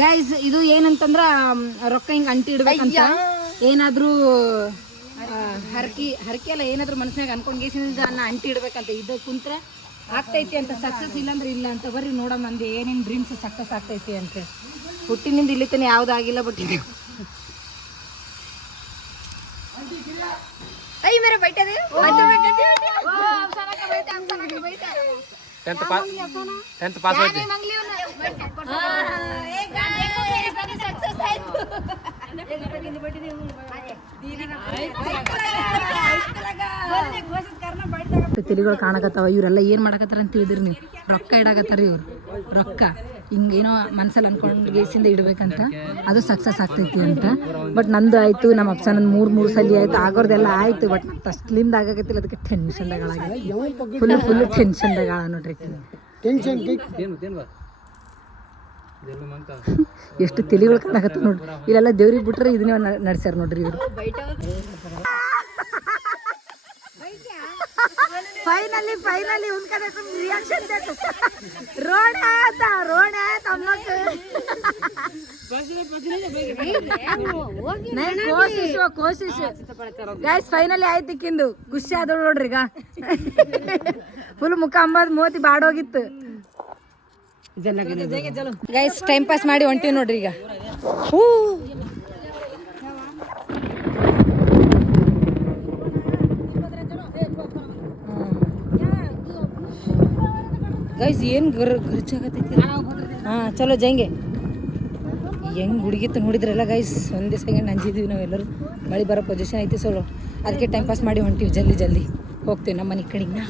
Guys ಇದು ಏನಂತಂದ್ರ ರೊಕ್ಕ ಹಿಂಗ ಅಂಟಿ ಇಡ್ಬೇಕಂತ ಏನಾದ್ರೂ ಹರಕಿ ಅಲ್ಲ ಏನಾದ್ರೂ ಮನಸ್ಸಿನಾಗ ಅನ್ಕೊಂಡ್ ಅಂಟಿ ಇಡ್ಬೇಕಂತ ಇದು ಕುಂತ್ರೆ ಆಗ್ತೈತಿ ಅಂತ. ಸಕ್ಸಸ್ ಇಲ್ಲಾಂದ್ರೆ ಇಲ್ಲ ಅಂತ. ಬರ್ರಿ ನೋಡಮ್ಮ ಅಂದೆ ಏನೇನು ಡ್ರೀಮ್ಸ್ ಸಕ್ಸಸ್ ಆಗ್ತೈತಿ ಅಂತ. ಹುಟ್ಟಿನಿಂದ ಇಲ್ಲಿ ತಾನೆ ಯಾವುದಾಗಿಲ್ಲ ಬಟ್ ಇದು अई मेरा बैठा दे टेंथ पास होते ತಲೆಗಳು ಕಾಣಕತ್ತಾವ. ಇವರೆಲ್ಲ ಏನು ಮಾಡಕತ್ತಾರ ಅಂತ ಹೇಳಿದ್ರಿ ನೀವು? ರೊಕ್ಕ ಇಡಾಕತ್ತಾರ ಇವ್ರು. ರೊಕ್ಕ ಹಿಂಗೇನೋ ಮನ್ಸಲ್ಲಿ ಅನ್ಕೊಂಡು ಗೇಸಿಂದ ಇಡ್ಬೇಕಂತ, ಅದು ಸಕ್ಸಸ್ ಆಗ್ತೈತಿ ಅಂತ. ಬಟ್ ನಂದು ಆಯಿತು, ನಮ್ಮ ಅಪ್ಸ ನಂದು ಮೂರು ಸಲ ಆಯಿತು, ಆಗೋರ್ದೆಲ್ಲ ಆಯಿತು. ಬಟ್ ಮತ್ತೆ ಅಷ್ಟ್ಲಿಂದ ಆಗಕತ್ತಿಲ್ಲ, ಅದಕ್ಕೆ ಟೆನ್ಷನ್ದಾಗಳಾಗಿ ಫುಲ್ ಟೆನ್ಷನ್ದಾಗಳ ನೋಡ್ರಿ. ಎಷ್ಟು ತಲೆಗಳು ಕಾಣಕತ್ತ ನೋಡ್ರಿ. ಇಲ್ಲೆಲ್ಲ ದೇವ್ರಿಗೆ ಬಿಟ್ರೆ ಇದನ್ನೇ ನಡ್ಸ್ಯಾರ ನೋಡ್ರಿ ಇವರು. ಫೈನಲಿ उनका देखो रिएक्शन देखो. रोड आया था हम लोग नहीं कोशिश गाइस ಫೈನಲಿ ಆಯ್ತು ಕಿಂದು. ಖುಷಿ ಆದಳು ನೋಡ್ರಿ. ಈಗ ಫುಲ್ ಮುಖ ಅಂಬಾದ್ ಮೋತಿ ಬಾಡೋಗಿತ್ತು. ಗೈಸ್ ಟೈಮ್ ಪಾಸ್ ಮಾಡಿ ಹೊಂಟಿವಿ ನೋಡ್ರಿ. ಈಗ ಗೈಸ್ ಏನು ಖರ್ಚಾಗತ್ತೈತಿ. ಹಾಂ ಚಲೋ ಜಂಗೆ ಹೆಂಗೆ ಹುಡುಗಿತ್ತು ನೋಡಿದ್ರಲ್ಲ ಗೈಸ್. ಒಂದೇ ಸೆಕೆಂಡ್ ಅಂಜಿದ್ವಿ ನಾವೆಲ್ಲರೂ. ಮಳೆ ಬರೋ ಪೊಸಿಷನ್ ಐತಿ ಸೋಲೋ, ಅದಕ್ಕೆ ಟೈಮ್ ಪಾಸ್ ಮಾಡಿ ಹೊಂಟಿವಿ. ಜಲ್ದಿ ಹೋಗ್ತೀವಿ ನಮ್ಮ ಮನೆ ಕಡೆಗೆ.